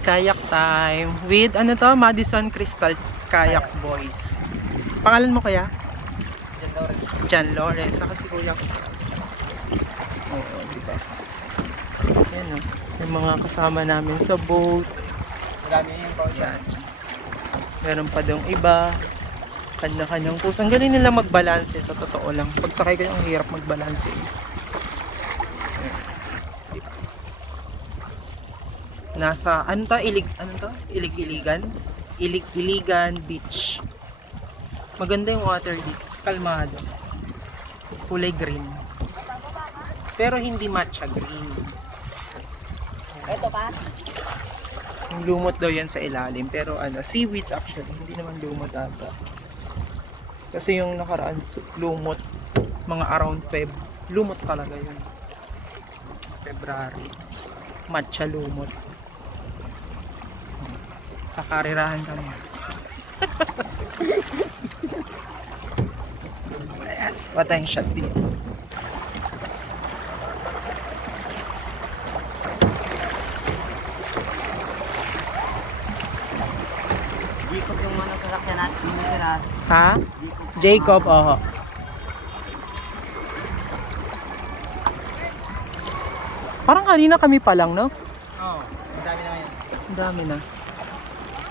Kayak time with ano to, Madison Crystal Kayak Boys. Pangalan mo kaya? John Lawrence. John Lawrence. Saka si Kuya ko sa. Oo, diba? Yan o. Yung mga kasama namin sa boat. Marami yung pausa. Yan. Meron pa dong iba. Kanya-kanyang puso. Ang galing nila magbalanse sa totoo lang. Pag sakay kayo, ang hirap magbalanse. Nasa, ano to? Ilig-iligan? Ilig-iligan Beach. Maganda yung water dito. Kalmado. Kulay green. Pero hindi matcha green. Ito pa? Yung lumot daw yan sa ilalim. Pero ano, seaweeds actually. Hindi naman lumot ata. Kasi yung nakaraan lumot. Mga around Feb. Lumot talaga yun. February. Matcha lumot. Kakarirahan kami. What tayong shot dito. Jacob yung mga sasakyan natin. Yung sila. Ha? Jacob, oh. Parang kanina kami pa lang, no? Oo. Ang dami naman yan. Ang dami na.